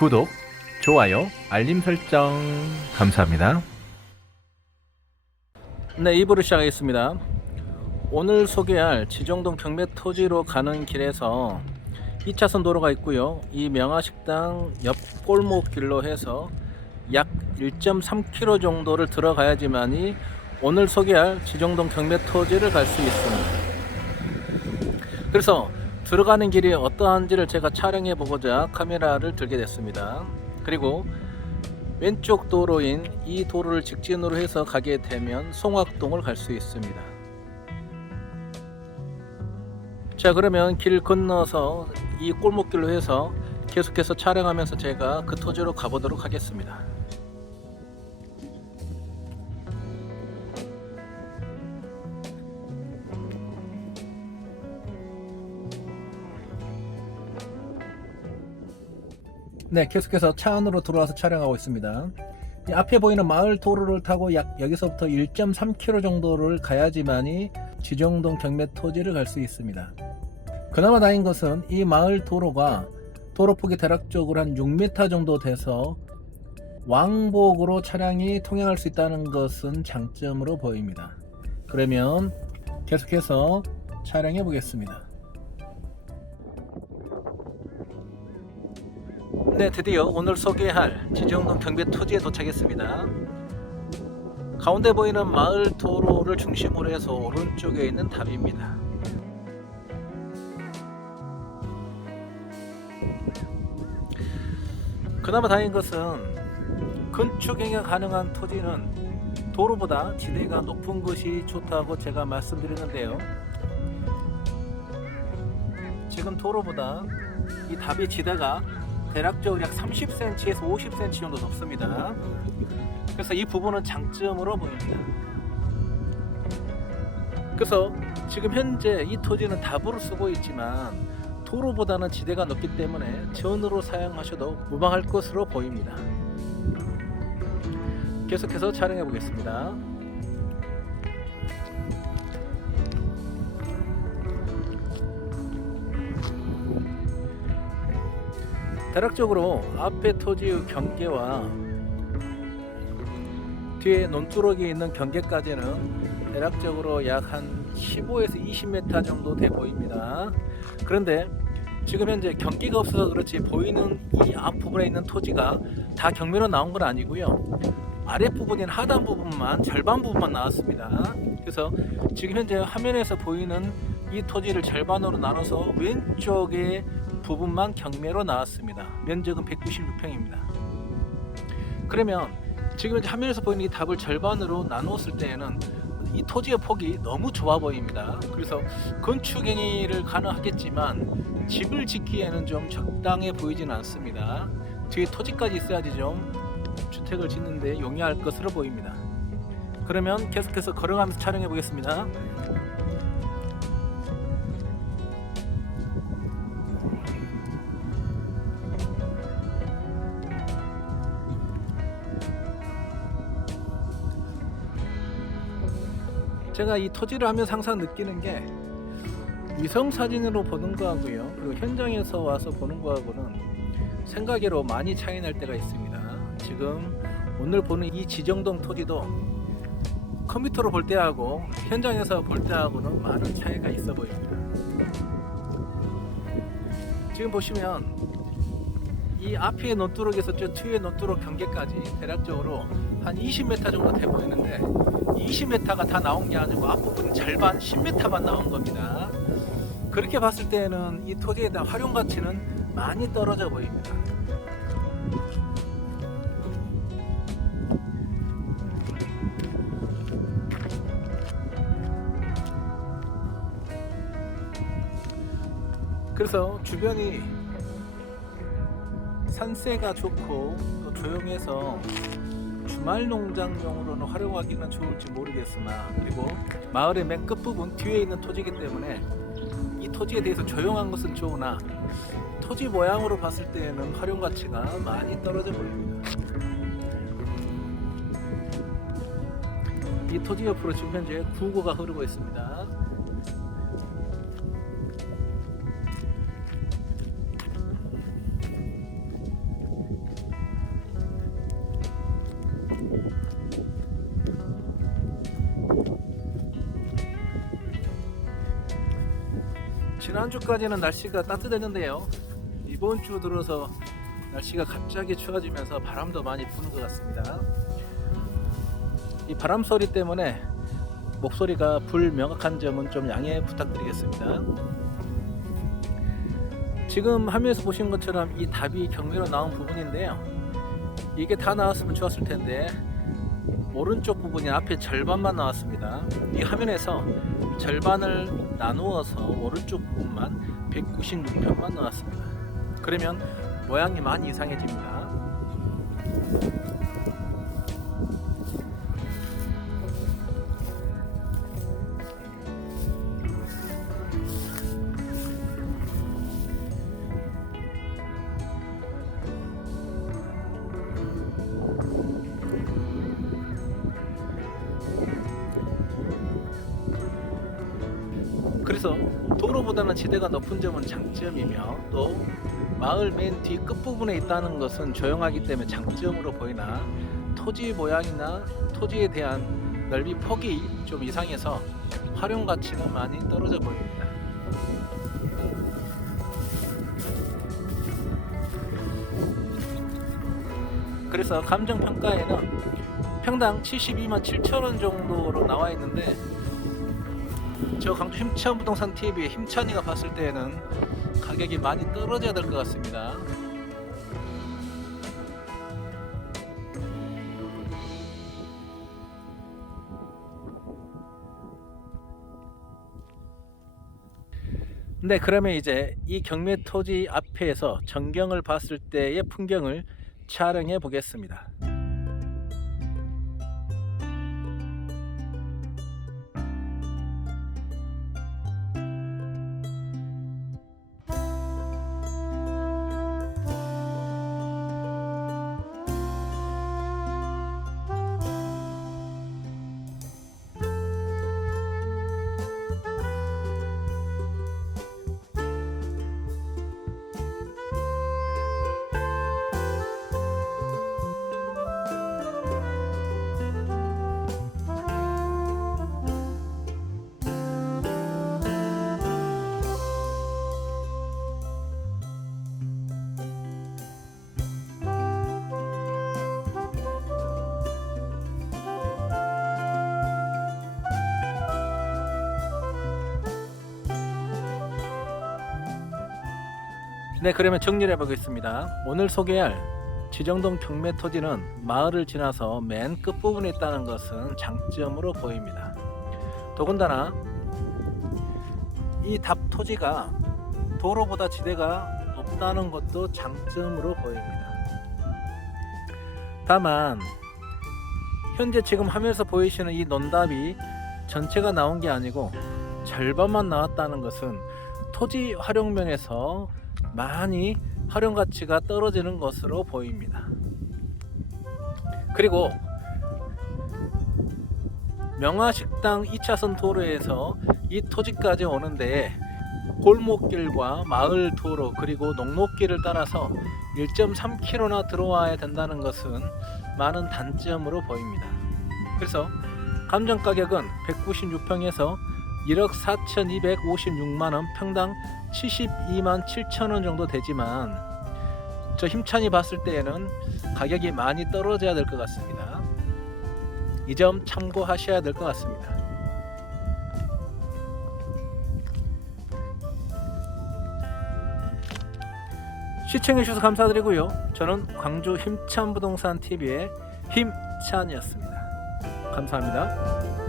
구독, 좋아요, 알림 설정 감사합니다. 네, 2부를 시작하겠습니다. 오늘 소개할 지정동 경매 토지로 가는 길에서 2차선 도로가 있고요. 이 명화식당 옆 골목길로 해서 약 1.3km 정도를 들어가야지만이 오늘 소개할 지정동 경매 토지를 갈 수 있습니다. 그래서 들어가는 길이 어떠한지를 제가 촬영해 보고자 카메라를 들게 됐습니다. 그리고 왼쪽 도로인 이 도로를 직진으로 해서 가게 되면 송악동을 갈 수 있습니다. 자, 그러면 길 건너서 이 골목길로 해서 계속해서 촬영하면서 제가 그 토지로 가보도록 하겠습니다. 네, 계속해서 차 안으로 들어와서 촬영하고 있습니다. 이 앞에 보이는 마을 도로를 타고 약 여기서부터 1.3km 정도를 가야지만이 지정동 경매 토지를 갈 수 있습니다. 그나마 다행인 것은 이 마을 도로가 도로폭이 대략적으로 한 6m 정도 돼서 왕복으로 차량이 통행할 수 있다는 것은 장점으로 보입니다. 그러면 계속해서 촬영해 보겠습니다. 네, 드디어 오늘 소개할 지정동 경매 토지에 도착했습니다. 가운데 보이는 마을 도로를 중심으로 해서 오른쪽에 있는 답입니다. 그나마 다행인 것은 건축행위가 가능한 토지는 도로보다 지대가 높은 것이 좋다고 제가 말씀드렸는데요. 지금 도로보다 이 답의 지대가 대략적으로 약 30cm에서 50cm 정도 높습니다. 그래서 이 부분은 장점으로 보입니다. 그래서 지금 현재 이 토지는 답으로 쓰고 있지만 도로보다는 지대가 높기 때문에 전으로 사용하셔도 무방할 것으로 보입니다. 계속해서 촬영해 보겠습니다. 대략적으로 앞에 토지의 경계와 뒤에 논두렁이 있는 경계까지는 대략적으로 약 한 15에서 20m 정도 돼 보입니다. 그런데 지금 현재 경계가 없어서 그렇지 보이는 이 앞부분에 있는 토지가 다 경매로 나온 건 아니고요. 아랫부분인 하단 부분만 절반 부분만 나왔습니다. 그래서 지금 현재 화면에서 보이는 이 토지를 절반으로 나눠서 왼쪽에 부분만 경매로 나왔습니다. 면적은 196평입니다. 그러면 지금 현재 화면에서 보이는 이 답을 절반으로 나누었을 때에는 이 토지의 폭이 너무 좁아 보입니다. 그래서 건축행위를 가능하겠지만 집을 짓기에는 좀 적당해 보이지는 않습니다. 뒤에 토지까지 있어야지 좀 주택을 짓는데 용이할 것으로 보입니다. 그러면 계속해서 걸어가면서 촬영해 보겠습니다. 제가 이 토지를 하면서 항상 느끼는 게 위성사진으로 보는 거하고요, 그리고 현장에서 와서 보는 거하고는 생각외로 많이 차이 날 때가 있습니다. 지금 오늘 보는 이 지정동 토지도 컴퓨터로 볼 때하고 현장에서 볼 때하고는 많은 차이가 있어 보입니다. 지금 보시면 이 앞에 논두렁에서 저 뒤에 논두렁 경계까지 대략적으로 한 20m 정도 돼 보이는데 20m가 다 나온 게 아니고 앞부분 절반 10m만 나온 겁니다. 그렇게 봤을 때는 이 토지에 대한 활용 가치는 많이 떨어져 보입니다. 그래서 주변이 산세가 좋고 또 조용해서 주말 농장용으로는 활용하기는 좋을지 모르겠으나, 그리고 마을의 맨 끝부분 뒤에 있는 토지이기 때문에 이 토지에 대해서 조용한 것은 좋으나 토지 모양으로 봤을 때에는 활용 가치가 많이 떨어져 보입니다. 이 토지 옆으로 지금 현재 구고가 흐르고 있습니다. 지난주까지는 날씨가 따뜻했는데요. 이번 주 들어서 날씨가 갑자기 추워지면서 바람도 많이 부는 것 같습니다. 이 바람 소리 때문에 목소리가 불명확한 점은 좀 양해 부탁드리겠습니다. 지금 화면에서 보신 것처럼 이 답이 경매로 나온 부분인데요. 이게 다 나왔으면 좋았을 텐데 오른쪽 부분이 앞에 절반만 나왔습니다. 이 화면에서 절반을 나누어서 오른쪽 부분만 196평만 나왔습니다. 그러면 모양이 많이 이상해집니다. 그래서 도로보다는 지대가 높은 점은 장점이며 또 마을 맨 뒤 끝부분에 있다는 것은 조용하기 때문에 장점으로 보이나 토지 모양이나 토지에 대한 넓이 폭이 좀 이상해서 활용 가치는 많이 떨어져 보입니다. 그래서 감정평가에는 평당 72만 7천 원 정도로 나와 있는데 저 광주 힘찬부동산 TV의 힘찬이가 봤을 때에는 가격이 많이 떨어져야 될 것 같습니다. 네, 그러면 이제 이 경매 토지 앞에서 전경을 봤을 때의 풍경을 촬영해 보겠습니다. 네, 그러면 정리를 해보겠습니다. 오늘 소개할 지정동 경매 토지는 마을을 지나서 맨 끝부분에 있다는 것은 장점으로 보입니다. 더군다나 이 답 토지가 도로보다 지대가 높다는 것도 장점으로 보입니다. 다만 현재 지금 화면에서 보이시는 이 논답이 전체가 나온 게 아니고 절반만 나왔다는 것은 토지 활용면에서 많이 활용 가치가 떨어지는 것으로 보입니다. 그리고 명화식당 2차선 도로에서 이 토지까지 오는데 골목길과 마을 도로 그리고 농로길을 따라서 1.3km나 들어와야 된다는 것은 많은 단점으로 보입니다. 그래서 감정 가격은 196평에서 1억 4,256만원, 평당 72만 7천원 정도 되지만 저 힘찬이 봤을 때에는 가격이 많이 떨어져야 될 것 같습니다. 이 점 참고하셔야 될 것 같습니다. 시청해주셔서 감사드리고요. 저는 광주 힘찬부동산 TV의 힘찬이었습니다. 감사합니다.